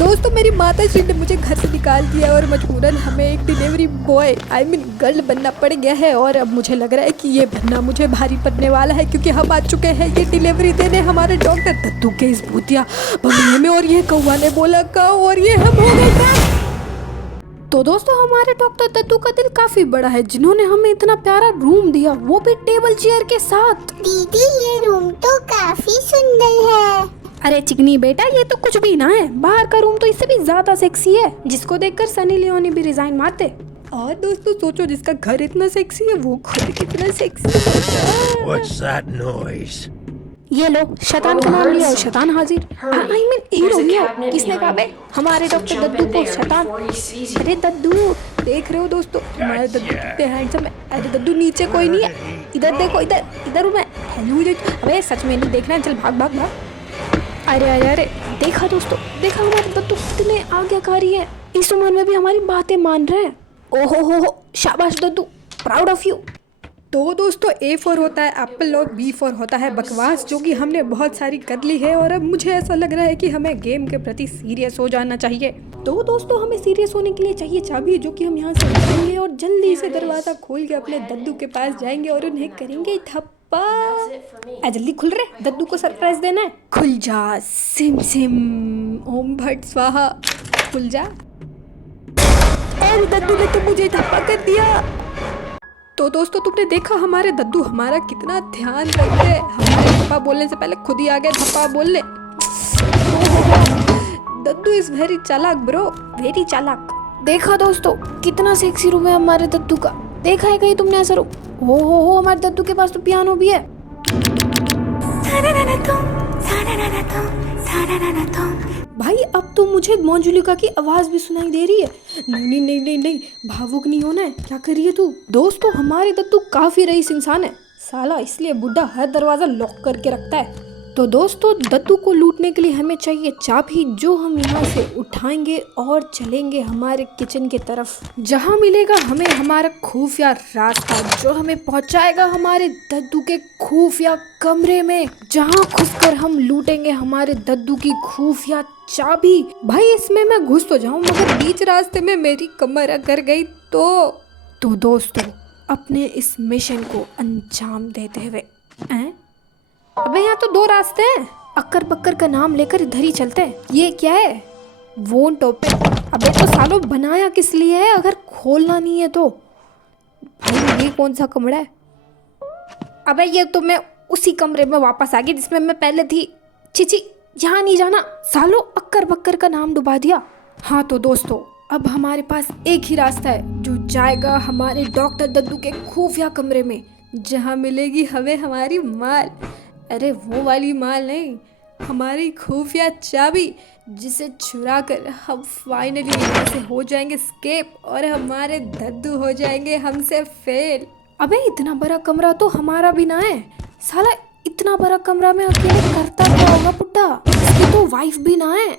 दोस्तों मेरी माता श्री ने मुझे घर से निकाल दिया और मजबूरन हमें एक डिलीवरी बॉय गर्ल बनना पड़ गया है। और अब मुझे लग रहा है कि ये बनना मुझे भारी पड़ने वाला है, क्योंकि हम आ चुके हैं ये डिलीवरी देने हमारे डॉक्टर दद्दू के इस भूतिया बंगले में। और ये कौवा ने बोला कौ और ये हम हो गए। तो दोस्तों हमारे डॉक्टर दद्दू का दिल काफी बड़ा है, जिन्होंने हमें इतना प्यारा रूम दिया, वो भी टेबल चेयर के साथ। दीदी ये रूम तो काफी सुंदर है। अरे चिकनी बेटा, ये तो कुछ भी ना है, बाहर का रूम तो इससे भी ज्यादा सेक्सी है, जिसको देखकर सनी लियोनी भी रिजाइन मारते। और दोस्तों सोचो, जिसका घर इतना सेक्सी है वो खुद कितना सेक्सी है। What's that noise? ये लो, शैतान का नाम लिया और शैतान हाजिर। हीरो हिया। किसने कहा बे हमारे डॉक्टर दद्दू को शैतान? अरे दद्दू, देख रहे हो दोस्तों हमारे दद्दू कितने हैंडसम है। अरे दद्दू नीचे कोई नहीं है, इधर देखो, इधर इधर हूँ मैं। हेलो, अबे सच में नहीं देखना है, चल भाग भाग भाग। अरे अरे अरे, देखा दोस्तों, देखा हमारे दद्दू कितने आज्ञाकारी है, इस उम्र में भी हमारी बातें मान रहे हैं। ओहो हो, शाबाश दद्दू, प्राउड ऑफ यू। तो दोस्तों A4 होता है एप्पल और B4 होता है बकवास, जो कि हमने बहुत सारी कर ली है। और अब मुझे ऐसा लग रहा है कि हमें गेम के प्रति सीरियस हो जाना चाहिए। तो दोस्तों हमें सीरियस होने के लिए चाहिए चाबी, जो कि हम यहाँ से निकलेंगे और जल्दी से दरवाजा खोल के अपने दद्दू के पास जाएंगे और उन्हें करेंगे थप्पा। जल्दी खुल रहे, दद्दू को सरप्राइज देना है। खुल जा सिम सिम ओम भट्ट स्वाहा, खुल जा। अरे दद्दू ने तो मुझे धप्पा कर दिया। तो दोस्तों तुमने देखा हमारे दद्दू हमारा कितना ध्यान रखते हैं, हमारे धप्पा बोलने से पहले खुद ही आ गए धप्पा बोलने। दद्दू इज वेरी चालाक ब्रो, वेरी चालाक। देखा दोस्तों कितना सेक्सी रूम है हमारे दद्दू का, देखा है कहीं तुमने ऐसा रूम? हो हमारे दद्दू के पास तो पियानो भी है। भाई अब तो मुझे मोंजुलिका की आवाज भी सुनाई दे रही है। नहीं नहीं नहीं नहीं, भावुक नहीं होना है, क्या कर रही है तू? दोस्तों हमारे दद्दू काफी रईस इंसान है साला, इसलिए बुड्ढा हर दरवाजा लॉक करके रखता है। तो दोस्तों दद्दू को लूटने के लिए हमें चाहिए चाबी, जो हम यहाँ से उठाएंगे और चलेंगे हमारे किचन की तरफ, जहाँ मिलेगा हमें हमारा खुफिया रास्ता, जो हमें पहुँचाएगा हमारे दद्दू के खुफिया कमरे में, जहाँ घुसकर हम लूटेंगे हमारे दद्दू की खुफिया चाबी। भाई इसमें मैं घुस तो जाऊँ, मगर बीच रास्ते में मेरी कमर अगर गई तो दोस्तों अपने इस मिशन को अंजाम देते हुए अबे यहाँ तो दो रास्ते हैं, अक्कर बक्कर का नाम लेकर इधर ही चलते हैं। ये क्या है? Won't open. अबे तो सालों बनाया किस लिए है अगर खोलना नहीं है तो? भाई ये कौन सा कमरा है? अबे ये तो मैं उसी कमरे में वापस आ गई जिसमें मैं पहले थी। चिची, यहाँ नहीं जाना, सालों अक्कर बक्कर का नाम डुबा दिया। हाँ तो दोस्तों अब हमारे पास एक ही रास्ता है, जो जाएगा हमारे डॉक्टर दद्दू के खुफिया कमरे में, जहाँ मिलेगी हमें हमारी माल। अरे वो वाली माल नहीं, हमारी खुफिया चाबी, जिसे चुरा कर हम फाइनली यहाँ से हो जाएंगे स्केप और हमारे दद्दू हो जाएंगे हमसे फेल। अबे इतना बड़ा कमरा तो हमारा भी ना है साला, इतना बड़ा कमरा में अकेले करता क्या होगा बुड्ढा? इसकी तो वाइफ भी ना है।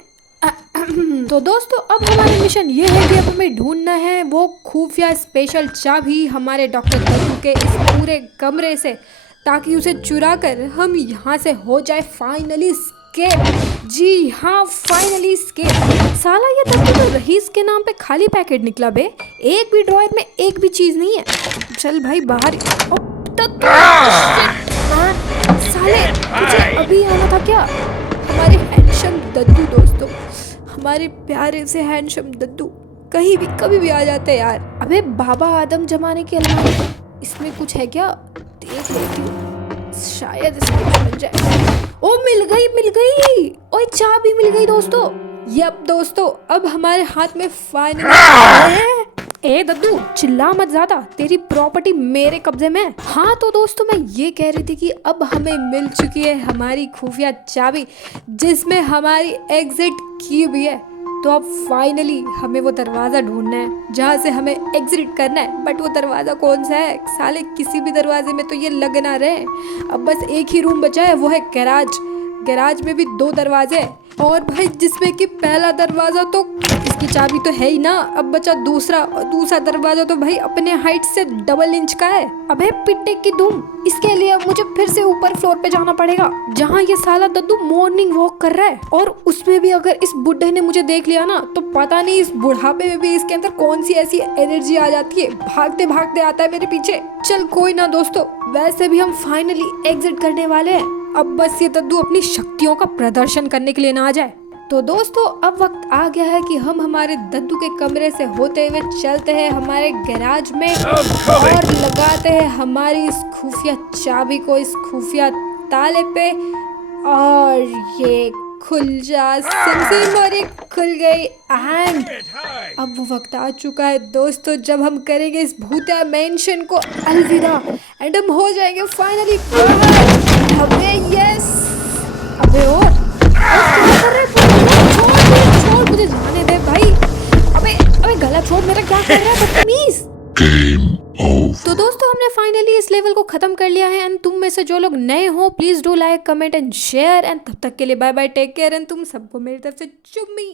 तो दोस्तों अब हमारी मिशन ये है कि अब हमें ढूंढना है वो खुफिया स्पेशल चाबी हमारे डॉक्टर दद्दू के इस पूरे कमरे से, ताकि उसे चुरा कर हम यहाँ से हो जाए फाइनली स्केप। जी हाँ, फाइनली स्केप। साला ये दद्दू तो रहीस के नाम पे खाली पैकेट निकला बे, एक भी ड्रॉयर में एक भी चीज नहीं है। चल भाई बाहर। साले तुझे अभी आना था क्या? हमारे हैंडसम दद्दू दोस्तों, हमारे प्यारे से हैंडसम दद्दू कहीं भी कभी भी आ जाते यार। अबे बाबा आदम जमाने के अलमारी, इसमें कुछ है क्या? देख लेती हूँ, शायद इसमें कुछ मिल जाए। ओ मिल गई, ओए चाबी मिल गई दोस्तों। यप दोस्तों अब हमारे हाथ में फाइनली। ए दद्दू चिल्ला मत ज्यादा, तेरी प्रॉपर्टी मेरे कब्जे में। हाँ तो दोस्तों मैं ये कह रही थी कि अब हमें मिल चुकी है हमारी खुफिया चाबी, जिसमें हमारी एग्जिट की भी है। तो अब फाइनली हमें वो दरवाज़ा ढूंढना है जहाँ से हमें एग्जिट करना है। बट वो दरवाज़ा कौन सा है साले? किसी भी दरवाजे में तो ये लग ना रहे। अब बस एक ही रूम बचा है, वो है गैराज। गैराज में भी 2 दरवाजे हैं और भाई जिसमें कि पहला दरवाजा तो इसकी चाबी तो है ही ना, अब बचा दूसरा, और दूसरा दरवाजा तो भाई अपने हाइट से डबल इंच का है। अबे पिट्टे की धूम, इसके लिए अब मुझे फिर से ऊपर फ्लोर पे जाना पड़ेगा जहाँ ये साला दद्दू मॉर्निंग वॉक कर रहा है। और उसमें भी अगर इस बुड्ढे ने मुझे देख लिया ना तो पता नहीं इस बुढ़ापे में भी इसके अंदर कौन सी ऐसी एनर्जी आ जाती है, भागते भागते आता है मेरे पीछे। चल कोई ना दोस्तों, वैसे भी हम फाइनली एग्जिट करने वाले हैं, अब बस ये दद्दू अपनी शक्तियों का प्रदर्शन करने के लिए ना आ जाए। तो दोस्तों अब वक्त आ गया है कि हम हमारे दद्दू के कमरे से होते हुए चलते हैं हमारे गैराज में और लगाते हैं हमारी इस खुफिया चाबी को इस खुफिया ताले पे और ये खुल जा सिम और ये खुल गई। एंड अब वो वक्त आ चुका है दोस्तों जब हम करेंगे इस भूतिया मेंशन को अलविदा एंड हम हो जाएंगे फाइनली बाहर। अबे यस, अबे और छोड़ मुझे जाने दे भाई। अबे गला छोड़ मेरा, क्या कर रहा है बदतमीज। तो दोस्तों हमने फाइनली इस लेवल को खत्म कर लिया है एंड तुम में से जो लोग नए हो please do like comment and share and तब तक के लिए bye bye, take care and तुम सबको मेरी तरफ से चुम्मी।